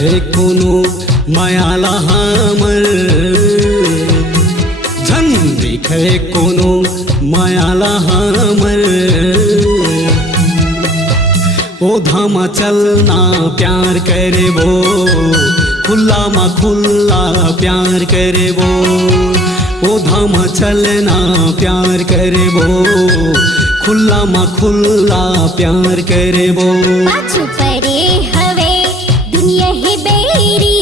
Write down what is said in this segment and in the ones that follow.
देखे कोनो मायाला हमर झन देखे कोनो मायाला हमर ओ धामा चलना प्यार करे वो खुला मा खुला प्यार करे वो ओ धामा चलना प्यार करे वो खुला मा खुला प्यार करे वो पाछू परे हवे दुनिया ही बेरी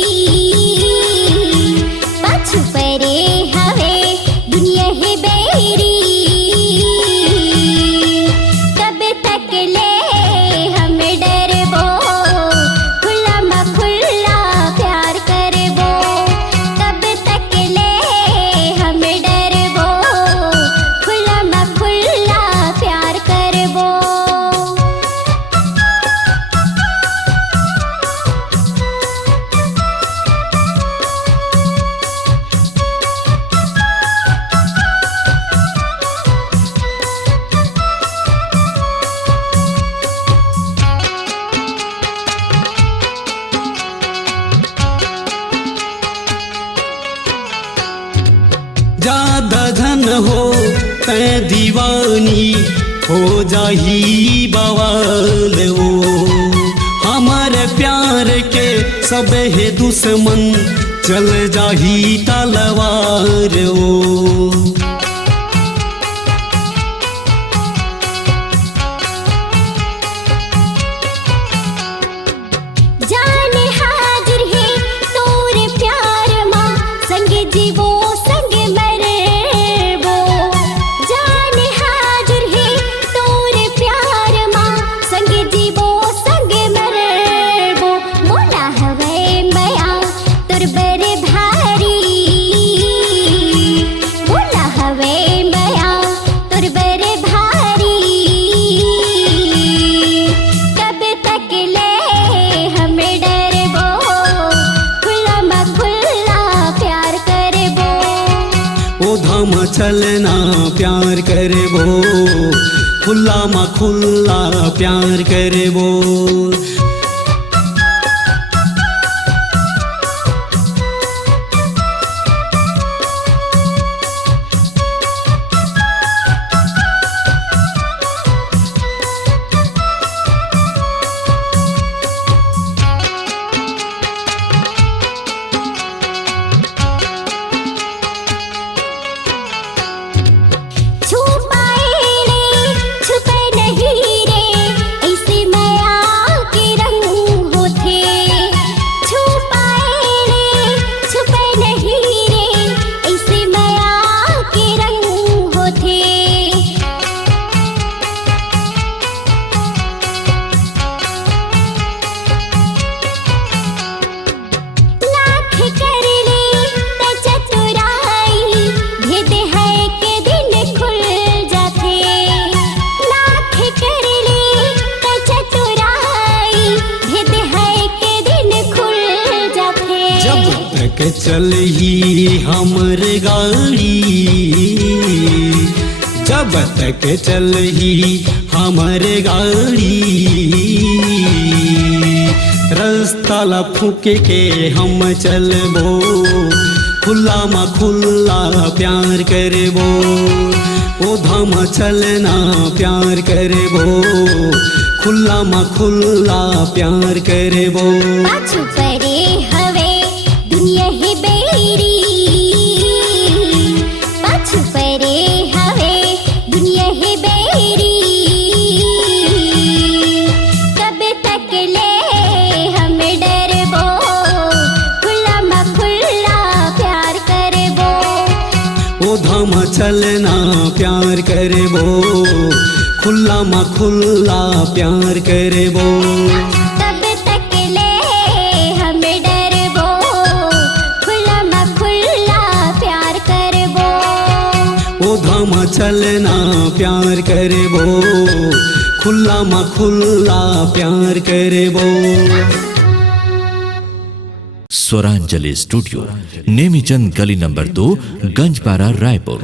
पाछू परे हवे दुनिया ही बेरी कब तक ले हम डरबो खुला मा खुला प्यार करबो कब तक ले हम डरबो खुला मा खुला प्यार करबो ज्यादा धन हो तै दीवानी हो जाही बवाल ओ हमारे प्यार के सब है दुश्मन चल जाही तलवार ओ जाने हाजिर है तोरे प्यार माँ संग जीवो संग मरबो जाने हाजिर है तोरे प्यार माँ संग जीवो संग मरबो मोला हवे मया तोर बरे भारी मोला हवे मया तोर बरे भारी कब तक ले हम डरबो खुला मा खुला प्यार करबो ओ धाम चलना प्यार करे वो खुला मा खुला प्यार करे वो छुपाए रे छुपे नहीं रे ऐसे माया के रंग होते छुपाए रे छुपे नहीं रे ऐसे माया के रंग होते लाख कर ले ते चतुराई भेद है के दिन खुल जाते लाख कर ले ते चतुराई भेद है के दिन खुल जाते जब तक चलही हमर गाड़ी जब तक चलही हमर गाड़ी रास्ता ला फूके के हम चलबो खुला मा खुला प्यार करबो ओ धाम चलना प्यार करबो खुला मा खुला प्यार करबो पाछू परे हवे दुनिया ही बेरी पाछू परे हवे दुनिया ही बेरी कब तक ले हम डरबो खुला मा खुला प्यार करबो ओ धाम चलना प्यार करबो खुला मा खुला प्यार करबो कब तक ले हम डरबो खुला मा खुला प्यार करबो ओ धाम चलना प्यार करबो खुला मा खुला प्यार करबो स्वरांजलि स्टूडियो नेमीचंद गली नंबर 2 गंजपारा रायपुर।